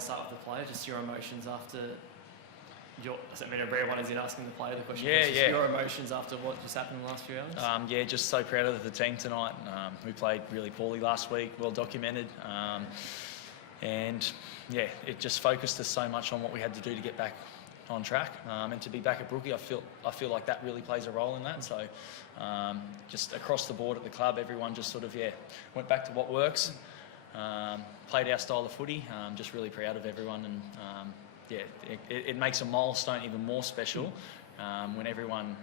to start with the player, just your emotions after I mean, a rare one is in asking the player the question. Yeah. Your emotions after what just happened in the last few hours? Just so proud of the team tonight. We played really poorly last week, well documented. And yeah, it just focused us so much on what we had to do to get back on track. And to be back at Brookie, I feel like that really plays a role in that. So just across the board at the club, everyone just sort of, went back to what works, played our style of footy. Just really proud of everyone. And it makes a milestone even more special when everyone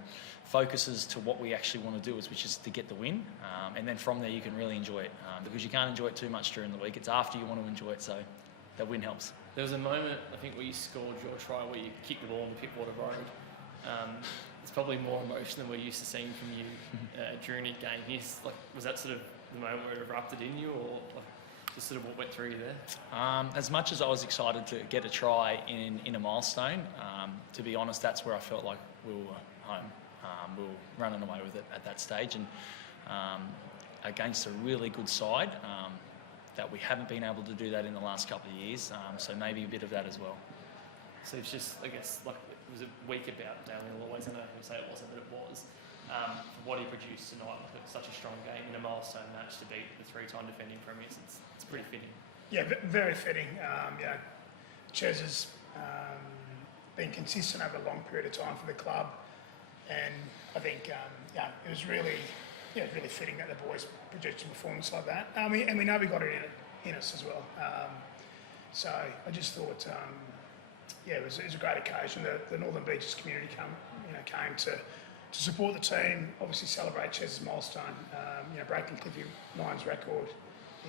focuses to what we actually want to do, which is to get the win. And then from there, you can really enjoy it because you can't enjoy it too much during the week. It's after you want to enjoy it, so that win helps. There was a moment, I think, where you scored your try where you kicked the ball on the Pittwater Road. It's probably more emotion than we're used to seeing from you during a game. Was that sort of the moment where it erupted in you, or just sort of what went through you there? As much as I was excited to get a try in a milestone, to be honest, that's where I felt like we were home. We were running away with it at that stage, and against a really good side, that we haven't been able to do that in the last couple of years, so maybe a bit of that as well. So it's just, I guess, like, it was a week about Daly always, I know we say it wasn't, but it was. For what he produced tonight, like such a strong game in a milestone match to beat the three-time defending premiers, it's pretty fitting. Yeah, very fitting. Ches has been consistent over a long period of time for the club, and I think it was really fitting that the boys produced a performance like that. And we know we got it in us as well. So I just thought, it was a great occasion. The Northern Beaches community came to support the team, obviously celebrate Ches's milestone. Breaking Cliffy Lyons' record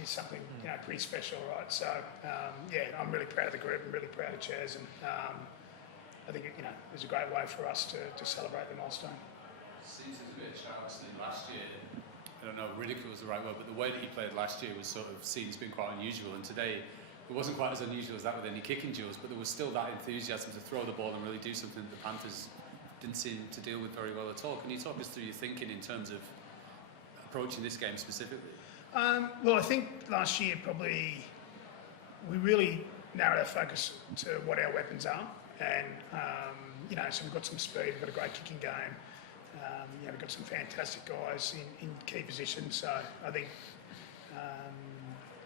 is something pretty special, right? So I'm really proud of the group and really proud of Ches, and I think it was a great way for us to celebrate the milestone. Seems a bit childish last year. I don't know, ridicule is the right word, but the way that he played last year was sort of seen as being quite unusual, and today it wasn't quite as unusual as that with any kicking duels, but there was still that enthusiasm to throw the ball and really do something that the Panthers didn't seem to deal with very well at all. Can you talk us through your thinking in terms of approaching this game specifically? Well, I think last year probably we really narrowed our focus to what our weapons are, and so we've got some speed, we've got a great kicking game. We've got some fantastic guys in key positions, so I think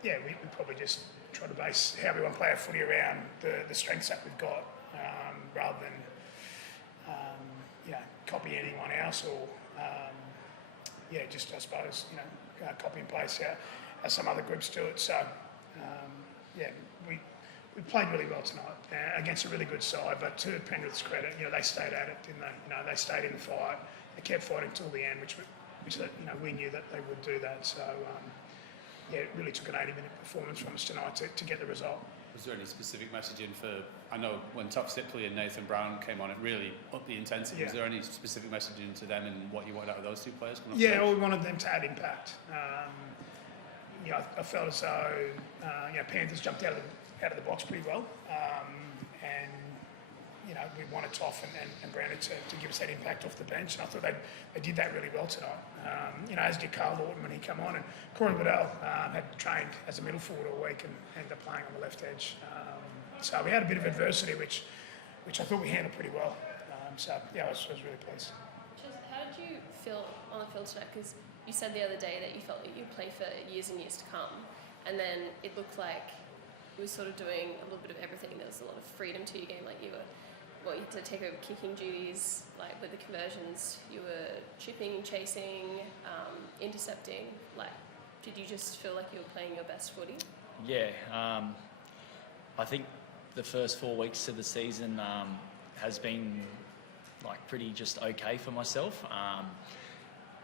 we probably just try to base how we want to play our footy around the strengths that we've got, rather than copy anyone else, or just I suppose copy and paste how some other groups do it. So we played really well tonight against a really good side, but to Penrith's credit, they stayed at it, didn't they? They stayed in the fight. They kept fighting till the end, which we knew that they would do that. So it really took an 80-minute performance from us tonight to get the result. Was there any specific messaging for? I know when Top Sipley and Nathan Brown came on, it really upped the intensity. Yeah. Was there any specific messaging to them and what you wanted out of those two players? We wanted them to add impact. I felt as though Panthers jumped out of the box pretty well, and we wanted Toff and Brandon to give us that impact off the bench, and I thought they did that really well tonight. As did Carl Lawton when he came on, and Corey Waddell had trained as a middle forward all week and ended up playing on the left edge. So we had a bit of adversity, which I thought we handled pretty well. I was really pleased. How did you feel on the field tonight? Because you said the other day that you felt like you'd play for years and years to come, and then it looked like you were sort of doing a little bit of everything. There was a lot of freedom to your game, like you had to take over kicking duties, like with the conversions, you were chipping, chasing, intercepting. Like, did you just feel like you were playing your best footy? Yeah, I think the first 4 weeks of the season has been pretty just okay for myself,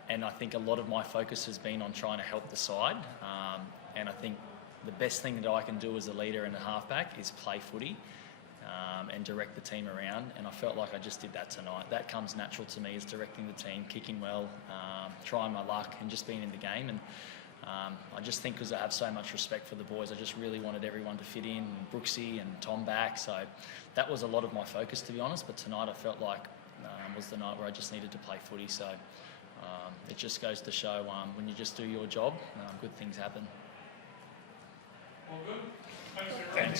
and I think a lot of my focus has been on trying to help the side, and I think the best thing that I can do as a leader and a halfback is play footy and direct the team around, and I felt like I just did that tonight. That comes natural to me, is directing the team, kicking well, trying my luck and just being in the game. And I just think because I have so much respect for the boys, I just really wanted everyone to fit in, Brooksy and Tom back, so that was a lot of my focus, to be honest. But tonight I felt like was the night where I just needed to play footy, so it just goes to show when you just do your job, good things happen. All good.